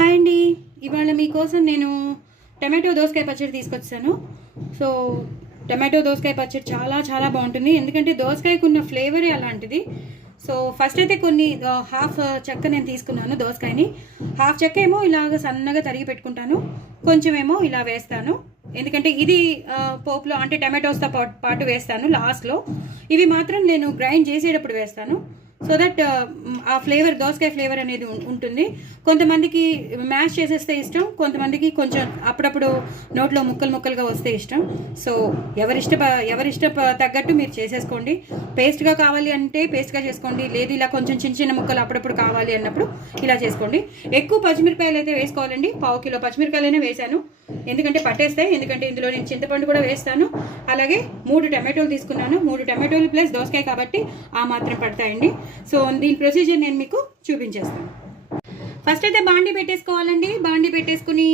Hi అండి, ఇవాళ మీకోసం నేను టమాటో దోసకాయ పచ్చడి తీసుకొచ్చాను. సో టమాటో దోసకాయ పచ్చడి చాలా చాలా బాగుంటుంది, ఎందుకంటే దోసకాయకు ఉన్న ఫ్లేవరే అలాంటిది. సో ఫస్ట్ అయితే కొన్ని హాఫ్ చెక్క నేను తీసుకున్నాను. దోసకాయని హాఫ్ చెక్క ఏమో ఇలాగ సన్నగా తరిగి పెట్టుకుంటాను, కొంచెం ఏమో ఇలా వేస్తాను. ఎందుకంటే ఇది పోపులో అంటే టమాటోస్తో పాటు వేస్తాను లాస్ట్లో. ఇవి మాత్రం నేను గ్రైండ్ చేసేటప్పుడు వేస్తాను, సో దట్ ఆ ఫ్లేవర్ దోసకాయ ఫ్లేవర్ అనేది ఉంటుంది. కొంతమందికి మ్యాష్ చేసేస్తే ఇష్టం, కొంతమందికి కొంచెం అప్పుడప్పుడు నోట్లో ముక్కలు ముక్కలుగా వస్తే ఇష్టం. సో ఎవరిష్ట తగ్గట్టు మీరు చేసేసుకోండి. పేస్ట్గా కావాలి అంటే పేస్ట్గా చేసుకోండి, లేదు ఇలా కొంచెం చిన్న చిన్న ముక్కలు అప్పుడప్పుడు కావాలి అన్నప్పుడు ఇలా చేసుకోండి. ఎక్కువ పచ్చిమిరపకాయలు అయితే వేసుకోవాలండి. 1/2 కిలో పచ్చిమిరపకాయలనే వేశాను, ఎందుకంటే పట్టేస్తాయి. ఎందుకంటే ఇందులో నేను చింతపండు కూడా వేస్తాను. అలాగే 3 టమాటోలు తీసుకున్నాను. 3 టమాటోలు ప్లస్ దోసకాయ కాబట్టి ఆ మాత్రం పడతాయండి. సో దీని ప్రొసీజర్ నేను మీకు చూపించేస్తాను. ఫస్ట్ అయితే బాండీ పెట్టేసుకోవాలండి. బాండీ పెట్టేసుకుని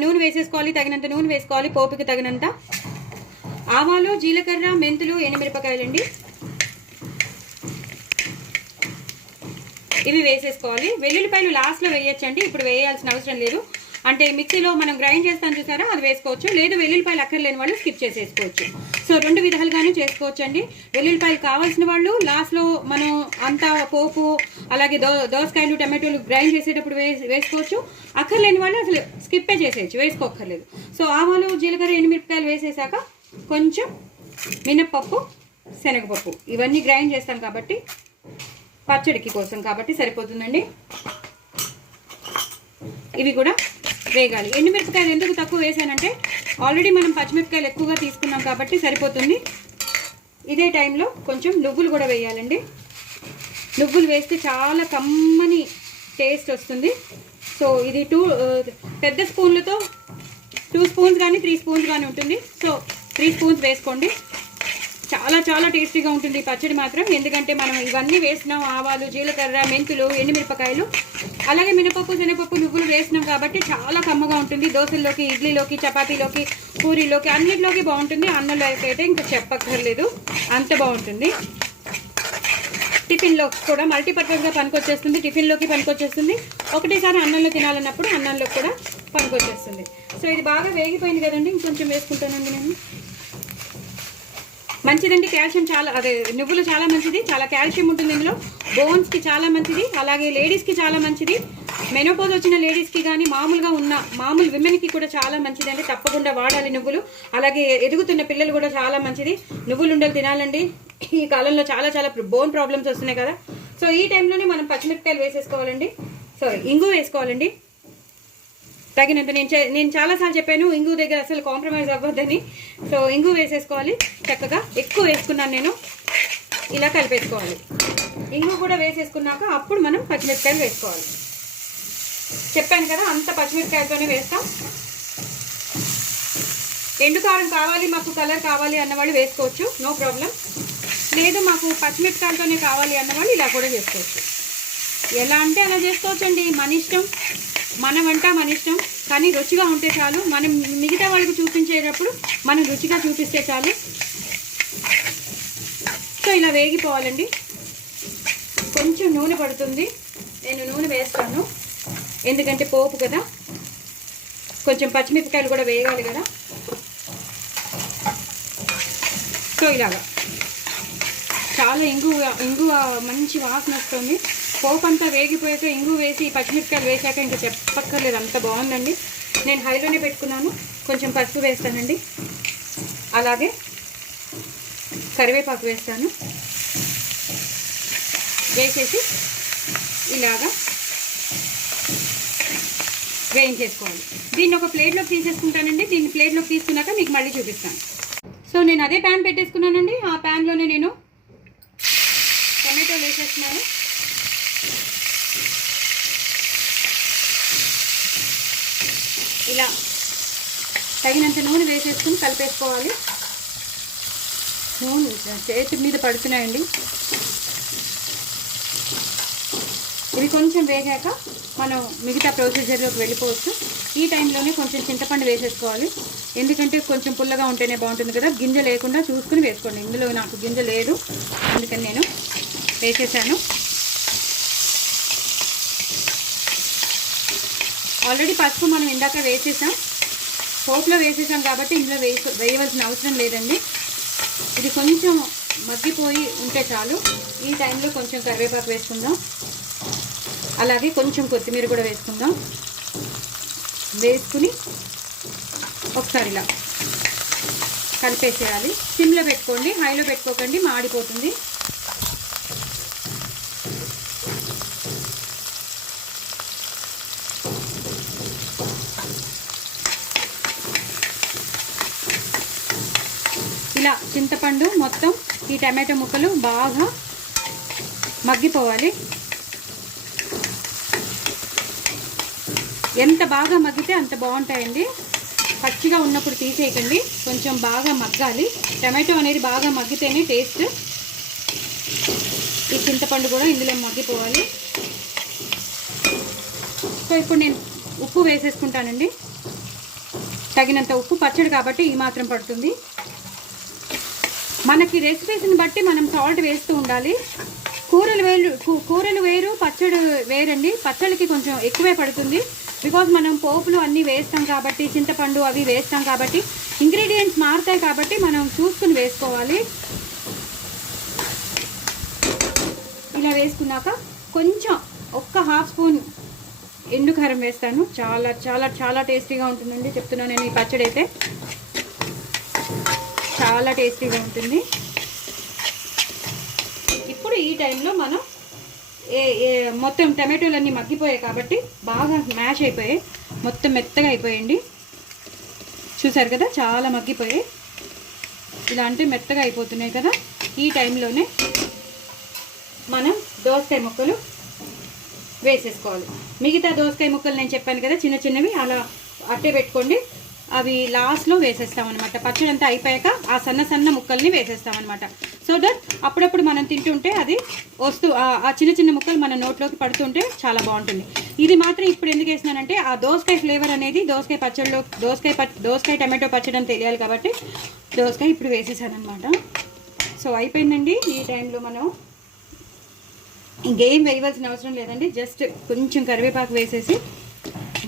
నూనె వేసేసుకోవాలి, తగినంత నూనె వేసుకోవాలి, పోపుకి తగినంత. ఆవాలు, జీలకర్ర, మెంతులు, ఎండుమిరపకాయలండి, ఇవి వేసేసుకోవాలి. వెల్లుల్లిపాయలు లాస్ట్లో వేయచ్చండి, ఇప్పుడు వేయాల్సిన అవసరం లేదు. అంటే మిక్సీలో మనం గ్రైండ్ చేస్తాం చూసారా, అది వేసుకోవచ్చు. లేదు వెల్లుల్లిపాయలు అక్కర్లేని వాళ్ళు స్కిప్ చేసేసుకోవచ్చు. సో 2 విధాలుగానే చేసుకోవచ్చు అండి. వెల్లుల్లిపాయలు కావాల్సిన వాళ్ళు లాస్ట్లో మనం అంతా పోపు అలాగే దోసకాయలు టమాటోలు గ్రైండ్ చేసేటప్పుడు వేసుకోవచ్చు. అక్కర్లేని వాళ్ళు అసలు స్కిప్పే చేసేయచ్చు, వేసుకోక్కర్లేదు. సో ఆవాలు, జీలకర్ర, ఎండుమిరపకాయలు వేసేసాక కొంచెం మినప్పప్పు, శనగపప్పు ఇవన్నీ గ్రైండ్ చేస్తాం కాబట్టి పచ్చడికి కోసం కాబట్టి సరిపోతుందండి. ఇవి కూడా వేగాలి. ఎండుమిరపకాయలు ఎందుకు తక్కువ వేసానంటే ఆల్రెడీ మనం పచ్చిమిరపకాయలు ఎక్కువగా తీసుకున్నాం కాబట్టి సరిపోతుంది. ఇదే టైంలో కొంచెం నువ్వులు కూడా వేయాలండి. నువ్వులు వేస్తే చాలా కమ్మని టేస్ట్ వస్తుంది. సో ఇది 2 పెద్ద స్పూన్లతో 2 స్పూన్స్ కానీ 3 స్పూన్స్ కానీ ఉంటుంది. సో 3 స్పూన్స్ వేసుకోండి. చాలా చాలా టేస్టీగా ఉంటుంది ఈ పచ్చడి మాత్రం, ఎందుకంటే మనం ఇవన్నీ వేసినాం. ఆవాలు, జీలకర్ర, మెంతులు, ఎండుమిరపకాయలు, అలాగే మినపప్పు, శనగపప్పు, నువ్వులు వేసినాం కాబట్టి చాలా కమ్మగా ఉంటుంది. దోశల్లోకి, ఇడ్లీలోకి, చపాతీలోకి, పూరీలోకి అన్నిటిలోకి బాగుంటుంది. అన్నంలోకి అయితే ఇంకా చెప్పక్కర్లేదు, అంత బాగుంటుంది. టిఫిన్లో కూడా మల్టీపర్పస్గా పనికొచ్చేస్తుంది. టిఫిన్లోకి పనికొచ్చేస్తుంది, ఒకటేసారి అన్నంలో తినాలన్నప్పుడు అన్నంలో కూడా పనికొచ్చేస్తుంది. సో ఇది బాగా వేగిపోయింది కదండి, ఇంకొంచెం వేసుకుంటానండి నేను. మంచిదండి, కాల్షియం చాలా, అదే నువ్వులు చాలా మంచిది, చాలా కాల్షియం ఉంటుంది ఇందులో. బోన్స్కి చాలా మంచిది, అలాగే లేడీస్కి చాలా మంచిది. మెనోపోజ్ వచ్చిన లేడీస్కి కానీ మామూలుగా ఉన్న మామూలు విమెన్కి కూడా చాలా మంచిది అండి. తప్పకుండా వాడాలి నువ్వులు. అలాగే ఎదుగుతున్న పిల్లలు కూడా చాలా మంచిది. నువ్వులు ఉండలు తినాలండి. ఈ కాలంలో చాలా చాలా బోన్ ప్రాబ్లమ్స్ వస్తున్నాయి కదా. సో ఈ టైంలోనే మనం పచ్చిమిరపకాయలు వేసేసుకోవాలండి. ఇంగు వేసుకోవాలండి తగినంత. నేను చాలాసార్లు చెప్పాను ఇంగు దగ్గర అసలు కాంప్రమైజ్ అవ్వద్దని. సో ఇంగు వేసేసుకోవాలి చక్కగా. ఎక్కువ వేసుకున్నాను నేను. ఇలా కలిపేసుకోవాలి. ఇంగు కూడా వేసేసుకున్నాక అప్పుడు మనం పచ్చిమిరపకాయలు వేసుకోవాలి. చెప్పాను కదా, అంత పచ్చిమిరపకాయలతోనే వేస్తాం. ఎండు కారం కావాలి, మాకు కలర్ కావాలి అన్నవాళ్ళు వేసుకోవచ్చు, నో ప్రాబ్లం. లేదు మాకు పచ్చిమిరపకాయలతోనే కావాలి అన్నవాళ్ళు ఇలా కూడా చేసుకోవచ్చు. ఎలా అంటే అలా చేసుకోవచ్చండి, మన ఇష్టం, మన వంట మన ఇష్టం. కానీ రుచిగా ఉంటే చాలు. మనం మిగతా వాళ్ళకి చూపించేటప్పుడు మనం రుచిగా చూపిస్తే చాలు. సో ఇలా వేగిపోవాలండి. కొంచెం నూనె పడుతుంది, నేను నూనె వేస్తాను ఎందుకంటే పోపు కదా, కొంచెం పచ్చిమిరపకాయలు కూడా వేయాలి కదా. సో ఇలాగా చాలా ఇంగువ మంచి వాసన వస్తుంది. పోపు అంతా వేగిపోయాక ఇంగు వేసి పచ్చిమిరపకాయలు వేసాక ఇంకా చెప్పక్కర్లేదు, అంత బాగుందండి. నేను హైలోనే పెట్టుకున్నాను. కొంచెం పసుపు వేస్తానండి, అలాగే కరివేపాకు వేస్తాను. వేసేసి ఇలాగా వేయించేసుకోవాలి. దీన్ని ఒక ప్లేట్లోకి తీసేసుకుంటానండి. దీన్ని ప్లేట్లోకి తీసుకున్నాక మీకు మళ్ళీ చూపిస్తాను. సో నేను అదే ప్యాన్ పెట్టేసుకున్నానండి. ఆ ప్యాన్లోనే నేను టమాటోలు వేసేస్తున్నాను. ఇలా తగినంత నూనె వేసేసుకుని కలిపేసుకోవాలి. నూనె చేతి మీద పడుతున్నాయండి. ఇది కొంచెం వేగాక మనం మిగతా ప్రొసీజర్లోకి వెళ్ళిపోవచ్చు. ఈ టైంలోనే కొంచెం చింతపండు వేసేసుకోవాలి, ఎందుకంటే కొంచెం పుల్లగా ఉంటేనే బాగుంటుంది కదా. గింజ లేకుండా చూసుకుని వేసుకోండి. ఇందులో నాకు గింజ లేదు, అందుకని నేను వేసేసాను. ఆల్రెడీ పసుపు మనం ఇందాక వేసేసాం, పోపులో వేసేసాం కాబట్టి ఇందులో వేయవలసిన అవసరం లేదండి. ఇది కొంచెం మగ్గిపోయి ఉంటే చాలు. ఈ టైంలో కొంచెం కరివేపాకు వేసుకుందాం, అలాగే కొంచెం కొత్తిమీర కూడా వేసుకుందాం. వేసుకుని ఒకసారి ఇలా కలిపేసేయాలి. సిమ్లో పెట్టుకోండి, హైలో పెట్టుకోకండి, మాడిపోతుంది. ఇలా చింతపండు మొత్తం ఈ టమాటో ముక్కలు బాగా మగ్గిపోవాలి. ఎంత బాగా మగ్గితే అంత బాగుంటాయండి. పచ్చిగా ఉన్నప్పుడు తీసేయకండి, కొంచెం బాగా మగ్గాలి. టమాటో అనేది బాగా మగ్గితేనే టేస్ట్. ఈ చింతపండు కూడా ఇందులో మగ్గిపోవాలి. సో ఇప్పుడు నేను ఉప్పు వేసేసుకుంటానండి, తగినంత ఉప్పు. పచ్చడి కాబట్టి ఈ మాత్రం పడుతుంది. మనకి రెసిపీస్ని బట్టి మనం సాల్ట్ వేస్తూ ఉండాలి. కూరలు వేరు, పచ్చడి వేరండి. పచ్చడికి కొంచెం ఎక్కువే పడుతుంది, బికాజ్ మనం పోపులు అన్నీ వేస్తాం కాబట్టి, చింతపండు అవి వేస్తాం కాబట్టి, ఇంగ్రీడియంట్స్ మారుతాయి కాబట్టి మనం చూసుకుని వేసుకోవాలి. ఇలా వేసుకున్నాక కొంచెం ఒక్క హాఫ్ స్పూన్ ఎండు కారం వేస్తాను. చాలా చాలా చాలా టేస్టీగా ఉంటుందండి, చెప్తున్నాను నేను. ఈ పచ్చడి అయితే చాలా టేస్టీగా ఉంటుంది. ఇప్పుడు ఈ టైంలో మనం మొత్తం టమాటోలన్నీ మగ్గిపోయాయి కాబట్టి బాగా మ్యాష్ అయిపోయాయి, మొత్తం మెత్తగా అయిపోయండి. చూసారు కదా, చాలా మగ్గిపోయాయి. ఇలా అంటే మెత్తగా అయిపోతున్నాయి కదా. ఈ టైంలోనే మనం దోసకాయ ముక్కలు వేసేసుకోవాలి. మిగతా దోసకాయ ముక్కలు నేను చెప్పాను కదా చిన్న చిన్నవి, అలా అట్టే పెట్టుకోండి. అవి లాస్ట్లో వేసేస్తామన్నమాట. పచ్చడి అంతా అయిపోయాక ఆ సన్న సన్న ముక్కల్ని వేసేస్తామన్నమాట. సో దట్ అప్పుడప్పుడు మనం తింటుంటే అది వస్తూ ఆ చిన్న చిన్న ముక్కలు మన నోట్లోకి పడుతుంటే చాలా బాగుంటుంది. ఇది మాత్రం ఇప్పుడు ఎందుకు వేసినానంటే ఆ దోసకాయ ఫ్లేవర్ అనేది దోసకాయ పచ్చడిలో దోసకాయ టమాటో పచ్చడి అని తెలియాలి కాబట్టి దోసకాయ ఇప్పుడు వేసేసానమాట. సో అయిపోయిందండి. ఈ టైంలో మనం ఇంకేం వేయవలసిన అవసరం లేదండి. జస్ట్ కొంచెం కరివేపాకు వేసేసి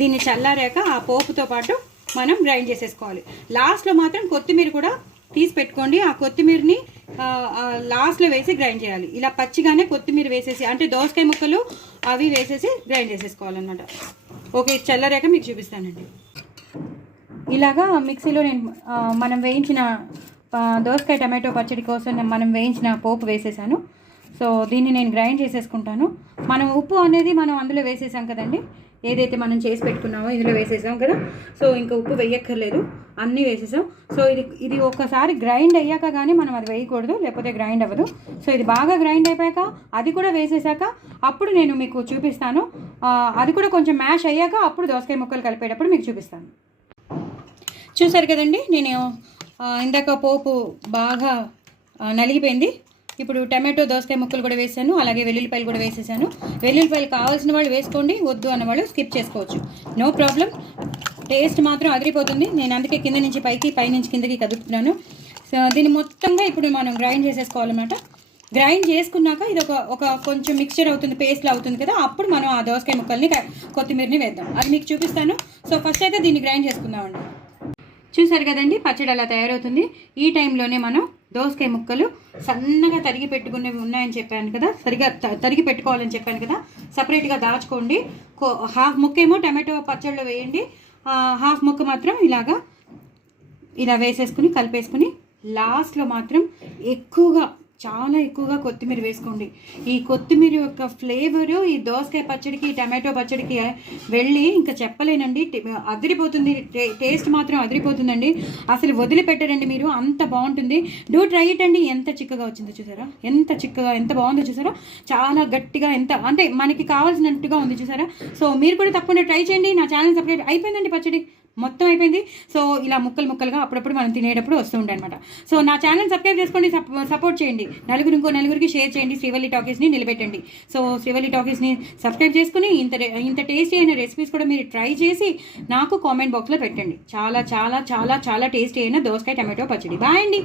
దీన్ని చల్లారాక ఆ పోపుతో పాటు మనం గ్రైండ్ చేసేసుకోవాలి. లాస్ట్లో మాత్రం కొత్తిమీర కూడా తీసి పెట్టుకోండి. ఆ కొత్తిమీరని లాస్ట్లో వేసి గ్రైండ్ చేయాలి. ఇలా పచ్చిగానే కొత్తిమీర వేసేసి, అంటే దోసకాయ ముక్కలు అవి వేసేసి గ్రైండ్ చేసేసుకోవాలన్నమాట. ఓకే, చల్లారాక మీకు చూపిస్తానండి. ఇలాగా మిక్సీలో నేను మనం వేయించిన దోసకాయ టమాటో పచ్చడి కోసం మనం వేయించిన పోపు వేసేసాను. సో దీన్ని నేను గ్రైండ్ చేసేసుకుంటాను. మనం ఉప్పు అనేది మనం అందులో వేసేసాం కదండి, ఏదైతే మనం చేసి పెట్టుకున్నామో ఇందులో వేసేసాం కదా. సో ఇంకా ఉప్పు వేయక్కర్లేదు, అన్నీ వేసేసాం. సో ఇది ఒకసారి గ్రైండ్ అయ్యాక కానీ మనం అది వేయకూడదు, లేకపోతే గ్రైండ్ అవ్వదు. సో ఇది బాగా గ్రైండ్ అయిపోయాక అది కూడా వేసేసాక అప్పుడు నేను మీకు చూపిస్తాను. అది కూడా కొంచెం మ్యాష్ అయ్యాక అప్పుడు దోసకాయ ముక్కలు కలిపేటప్పుడు మీకు చూపిస్తాను. చూసారు కదండి, నేను ఇందాక పోపు బాగా నలిగిపోయింది. ఇప్పుడు టమాటో దోసకాయ ముక్కలు కూడా వేసాను, అలాగే వెల్లుల్లిపాయలు కూడా వేసేసాను. వెల్లుల్లిపాయలు కావాల్సిన వాళ్ళు వేసుకోండి, వద్దు అన్న వాళ్ళు స్కిప్ చేసుకోవచ్చు, నో ప్రాబ్లం. టేస్ట్ మాత్రం అదిరిపోతుంది. నేను అందుకే కింద నుంచి పైకి, పై నుంచి కిందకి కదుపుతున్నాను. సో దీన్ని మొత్తంగా ఇప్పుడు మనం గ్రైండ్ చేసేసుకోవాలన్నమాట. గ్రైండ్ చేసుకున్నాక ఇది ఒక కొంచెం మిక్స్చర్ అవుతుంది, పేస్ట్లో అవుతుంది కదా, అప్పుడు మనం ఆ దోసకాయ ముక్కల్ని కొత్తిమీరని వేద్దాం. అది మీకు చూపిస్తాను. సో ఫస్ట్ అయితే దీన్ని గ్రైండ్ చేసుకుందామండి. చూసారు కదండి, పచ్చడి అలా తయారవుతుంది. ఈ టైంలోనే మనం దోసకాయ ముక్కలు సన్నగా తరిగి పెట్టుకునేవి ఉన్నాయని చెప్పాను కదా, సరిగా తరిగి పెట్టుకోవాలని చెప్పాను కదా, సపరేట్గా దాచుకోండి. హాఫ్ ముక్క ఏమో టమాటో పచ్చడిలో వేయండి, హాఫ్ ముక్క మాత్రం ఇలా వేసేసుకుని కలిపేసుకుని లాస్ట్లో మాత్రం చాలా ఎక్కువగా కొత్తిమీర వేసుకోండి. ఈ కొత్తిమీర యొక్క ఫ్లేవరు ఈ దోసకాయ పచ్చడికి, టమాటో పచ్చడికి వెళ్ళి ఇంకా చెప్పలేనండి, అదిరిపోతుంది. టేస్ట్ మాత్రం అదిరిపోతుందండి, అసలు వదిలిపెట్టరండి మీరు, అంత బాగుంటుంది. డూ ట్రై ఇట్ అండి. ఎంత చిక్కగా వచ్చిందో చూసారా, ఎంత బాగుందో చూసారా, చాలా గట్టిగా, అంటే మనకి కావాల్సినట్టుగా ఉంది చూసారా. సో మీరు కూడా తప్పకుండా ట్రై చేయండి. నా ఛానల్ సబ్స్క్రైబ్ అయిపోయిందండి, పచ్చడి మొత్తం అయిపోయింది. సో ఇలా ముక్కలుగా అప్పుడప్పుడు మనం తినేటప్పుడు వస్తూ ఉంటాయి అనమాట. సో నా ఛానల్ సబ్స్క్రైబ్ చేసుకోండి, సపోర్ట్ చేయండి. ఇంకో నలుగురికి షేర్ చేయండి. శ్రీవల్లి టాకీస్ని నిలబెట్టండి. సో శ్రీవల్లి టాకీస్ని సబ్స్క్రైబ్ చేసుకుని ఇంత టేస్టీ అయిన రెసిపీస్ కూడా మీరు ట్రై చేసి నాకు కామెంట్ బాక్స్లో పెట్టండి. చాలా చాలా చాలా చాలా టేస్టీ అయిన దోసకాయ టమాటో పచ్చడి. బాయ్ అండి.